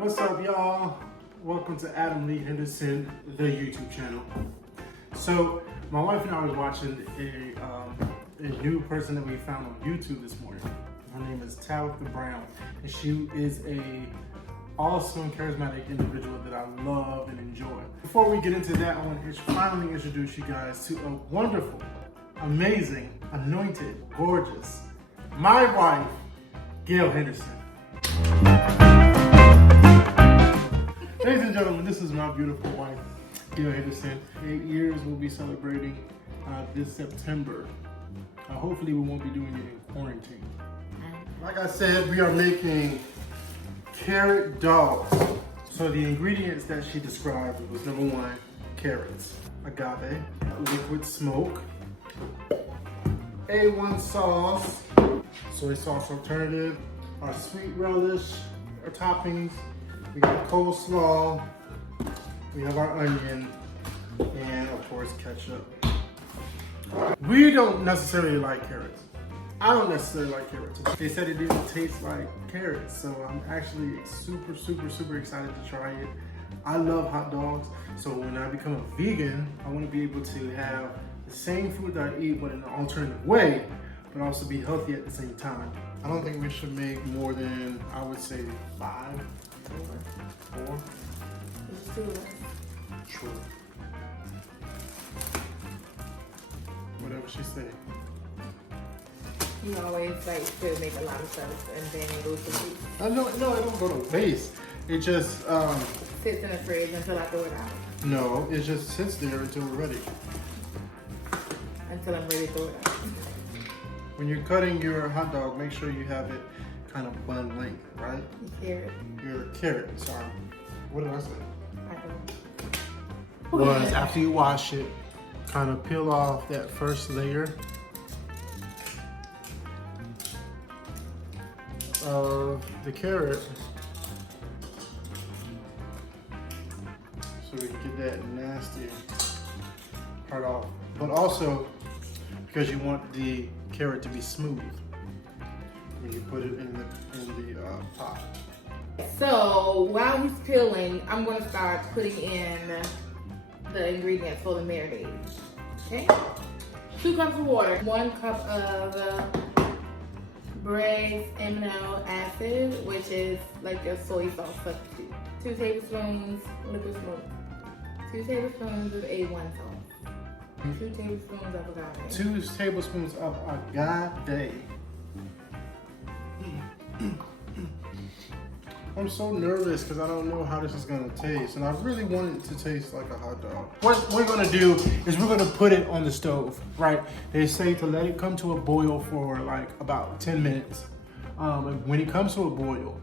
What's up, y'all? Welcome to Adam Lee Henderson, the YouTube channel. So, my wife and I was watching a new person that we found on YouTube this morning. Her name is Tabitha Brown, and she is a awesome, charismatic individual that I love and enjoy. Before we get into that, I want to finally introduce you guys to a wonderful, amazing, anointed, gorgeous, my wife, Gale Henderson. Ladies and gentlemen, this is my beautiful wife, Gale Henderson. 8 years we'll be celebrating this September. Hopefully we won't be doing it in quarantine. Like I said, we are making carrot dogs. So the ingredients that she described was number 1, carrots, agave, liquid smoke, A1 sauce, soy sauce alternative, our sweet relish, our toppings. We got coleslaw, we have our onion, and of course ketchup. We don't necessarily like carrots. I don't necessarily like carrots. They said it didn't taste like carrots, so I'm actually super excited to try it. I love hot dogs, so when I become a vegan, I want to be able to have the same food that I eat, but in an alternative way, but also be healthy at the same time. I don't think we should make more than, I would say, 5. 4? It's too less. True. Whatever she said. You always like to make a lot of stuff and then it goes to waste. No, it don't go to waste. It just Sits in the fridge until I throw it out. no, it just sits there until we're ready. Until I'm ready to throw it out. When you're cutting your hot dog, make sure you have it kind of bun length, right? Carrot. Your carrot, sorry. What did I say? I don't. Was after you wash it, kind of peel off that first layer of the carrot so we can get that nasty part off. But also because you want the carrot to be smooth when you put it in the pot. So while he's peeling, I'm going to start putting in the ingredients for the marinade. Okay? 2 cups of water, 1 cup of Braggs Amino Acids, which is like your soy sauce substitute. 2 tablespoons liquid smoke. 2 tablespoons of A1 sauce. 2 tablespoons of agave. 2 tablespoons of agave. I'm so nervous because I don't know how this is gonna taste, and I really want it to taste like a hot dog. What we're gonna do is we're gonna put it on the stove, right? They say to let it come to a boil for like about 10 minutes. And when it comes to a boil,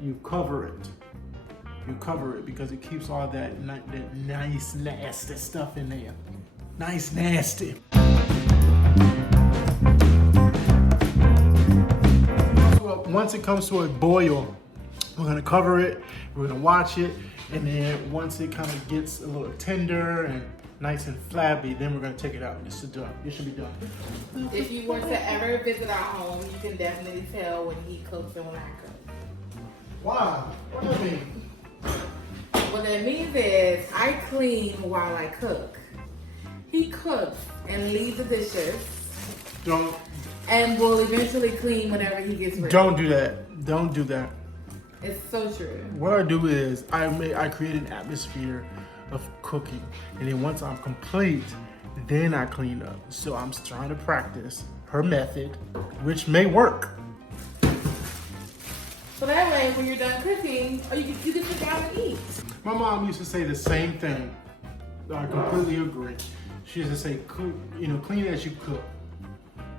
you cover it. You cover it because it keeps all that nice, nasty stuff in there. Nice, nasty. Once it comes to a boil, we're gonna cover it, we're gonna watch it, and then once it kind of gets a little tender and nice and flabby, then we're gonna take it out. It should be done. If you were to ever visit our home, you can definitely tell when he cooks and when I cook. Why? What do you mean? What that means is I clean while I cook. He cooks and leaves the dishes. Don't. And will eventually clean whenever he gets ready. Don't do that. Don't do that. It's so true. What I do is I create an atmosphere of cooking, and then once I'm complete, then I clean up. So I'm trying to practice her method, which may work. So that way, when you're done cooking, you can sit down and eat. My mom used to say the same thing. I completely agree. She used to say, clean as you cook.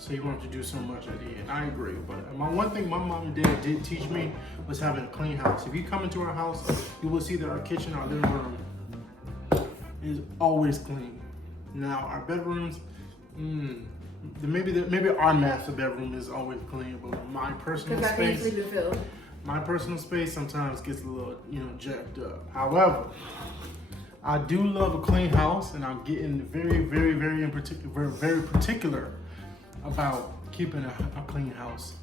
So you won't have to do so much at the end. I agree. But one thing my mom and dad did teach me was having a clean house. If you come into our house, you will see that our kitchen, our living room is always clean. Now our bedrooms, maybe our master bedroom is always clean, but my personal space sometimes gets a little, jacked up. However, I do love a clean house, and I'm getting very particular about keeping a clean house.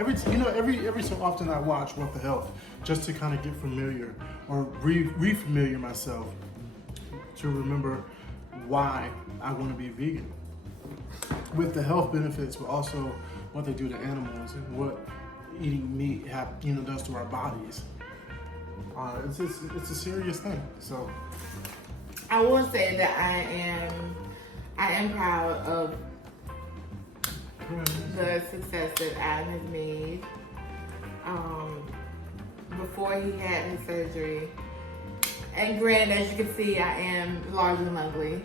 every so often I watch What the Health just to kind of get familiar or re-familiar myself to remember why I want to be vegan. With the health benefits, but also what they do to animals and what eating meat does to our bodies. It's a serious thing. So I will say that I am proud of the success that Adam has made. Before he had his surgery, and granted, as you can see, I am large and ugly,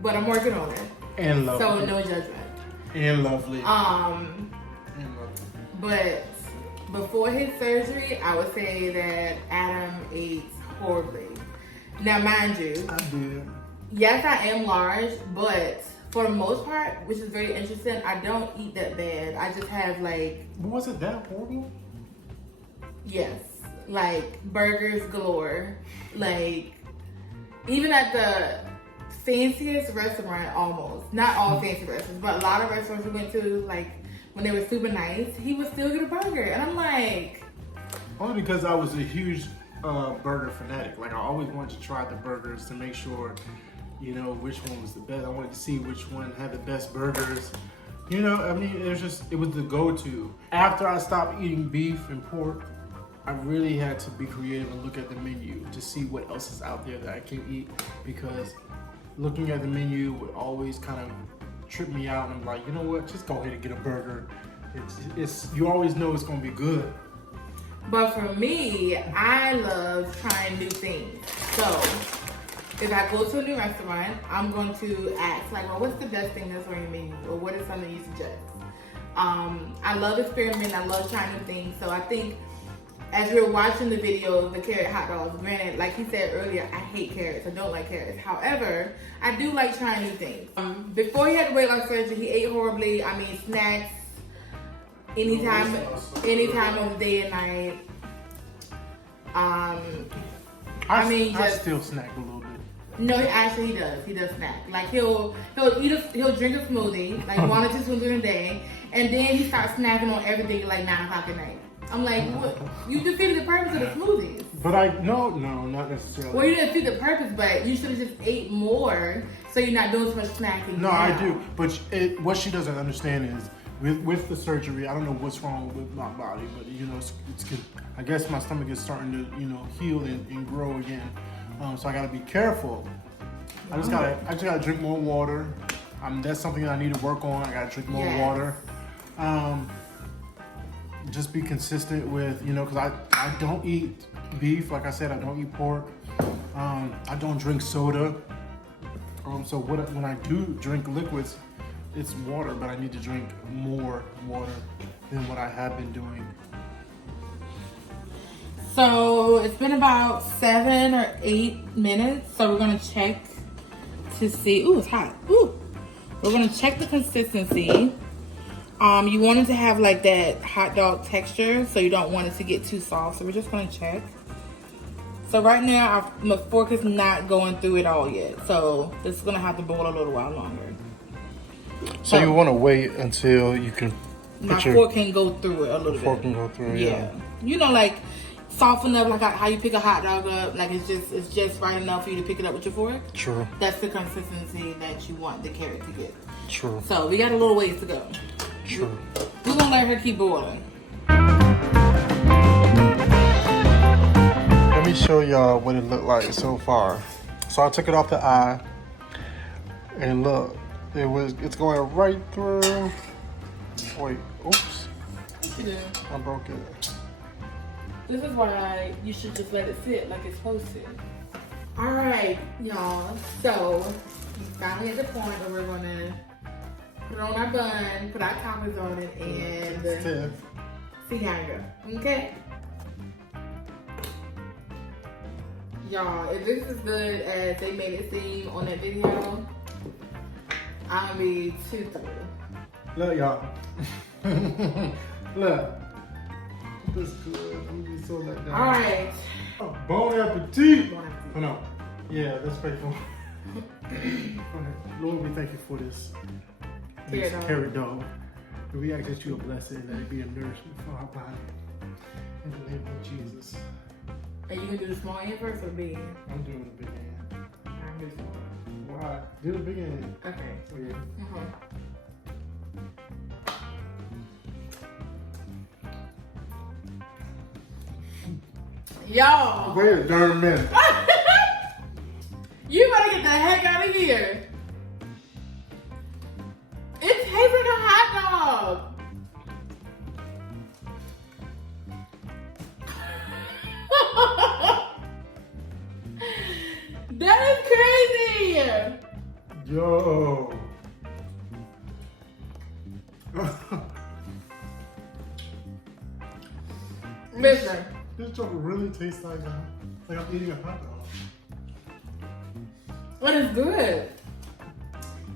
but I'm working on it. And lovely. So no judgment. And lovely. But before his surgery, I would say that Adam ate horribly. Now, mind you, I did. Yes, I am large, but for the most part, which is very interesting, I don't eat that bad. I just have like. Was it that horrible? Yes, like burgers galore. Like even at the fanciest restaurant, almost not all fancy restaurants, but a lot of restaurants we went to, like when they were super nice, he would still get a burger, and I'm like. Only because I was a huge burger fanatic. Like I always wanted to try the burgers to make sure, which one was the best. I wanted to see which one had the best burgers. It was the go-to. After I stopped eating beef and pork, I really had to be creative and look at the menu to see what else is out there that I can eat, because looking at the menu would always kind of trip me out. And I'm like, you know what? Just go ahead and get a burger. You always know it's gonna be good. But for me, I love trying new things. So if I go to a new restaurant, I'm going to ask, like, well, what's the best thing that's on your menu? Or what is something you suggest? I love experimenting. I love trying new things. So I think as we were watching the video of the carrot hot dogs, granted, like he said earlier, I hate carrots. I don't like carrots. However, I do like trying new things. Before he had the weight loss surgery, he ate horribly. I mean, snacks. Anytime of the day and night. I still snack a little bit. No, he does. He does snack. Like he'll drink a smoothie, like 1 or 2 smoothies a day, and then he starts snacking on everything like 9 o'clock at night. I'm like, what? You defeated the purpose of the smoothies. But no, not necessarily. Well, you didn't defeat the purpose, but you should have just ate more so you're not doing so much snacking. No, now. I do. But what she doesn't understand is, with the surgery, I don't know what's wrong with my body, but it's good. I guess my stomach is starting to heal and grow again. So I gotta be careful. I just gotta drink more water. That's something that I need to work on. I gotta drink more water. Just be consistent with, because I don't eat beef. Like I said, I don't eat pork. I don't drink soda. So when I do drink liquids, it's water, but I need to drink more water than what I have been doing. So it's been about 7 or 8 minutes. So we're gonna check to see. Ooh, it's hot. Ooh. We're gonna check the consistency. You want it to have like that hot dog texture, so you don't want it to get too soft. So we're just gonna check. So right now, my fork is not going through it all yet. So this is gonna have to boil a little while longer. So you want to wait until you can. My fork can go through it a little bit. Fork can go through it. Yeah. Like soft enough, like how you pick a hot dog up. Like it's just right enough for you to pick it up with your fork. True. That's the consistency that you want the carrot to get. True. So we got a little ways to go. True. We're gonna let her keep boiling. Let me show y'all what it looked like so far. So I took it off the eye, and look, it's going right through. Wait, oops. Yeah. I broke it. This is why you should just let it sit like it's supposed to. All right, y'all. So we finally at the point where we're gonna put it on our bun, put our toppings on it, and see how it goes. Okay. Y'all, if this is as good as they made it seem on that video, I'm gonna be too thrilled. Look, y'all. Look. This is good. I'm gonna be so let down. All right. Oh, bon appetit. Oh, no. Yeah, that's faithful. Lord, we thank you for this carrot dog. We ask that you are blessed and that it be a nourishment for our body. In the name of Jesus. Are you gonna do the small end first or the big end? I'm doing the big end. I'm doing small. Why? Do the big end. Okay. Oh, yeah. Y'all. Wait a darn minute. You better get the heck out of here. It tastes like a hot dog. That is crazy. Yo. Listen. This joke really tastes like I'm eating a hot dog. But it's good.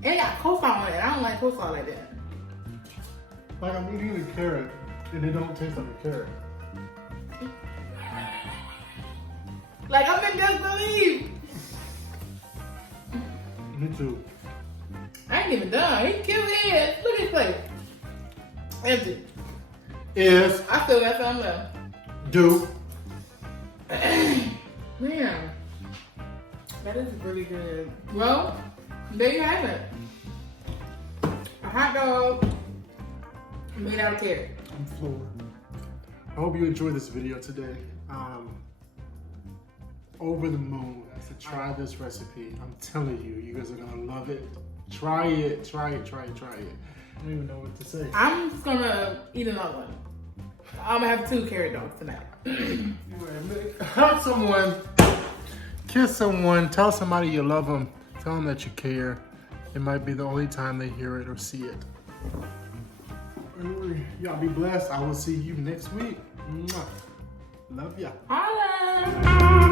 And it got coleslaw on it. I don't like coleslaw like that. Like I'm eating a carrot and it don't taste like a carrot. Like I'm in disbelief. Me too. I ain't even done. He killed it. Look at his plate. Empty. Is I still got something left. do. Man, that is really good. Well, there you have it. A hot dog made out of carrot. I'm floored. I hope you enjoyed this video today. Over the moon to try this recipe. I'm telling you, you guys are gonna love it. Try it, try it, try it, try it. I don't even know what to say. I'm just gonna eat another one. I'm gonna have 2 carrot dogs tonight. Hug someone, kiss someone, tell somebody you love them, tell them that you care. It might be the only time they hear it or see it. Anyway, y'all be blessed. I will see you next week. Mwah. Love ya. Holla!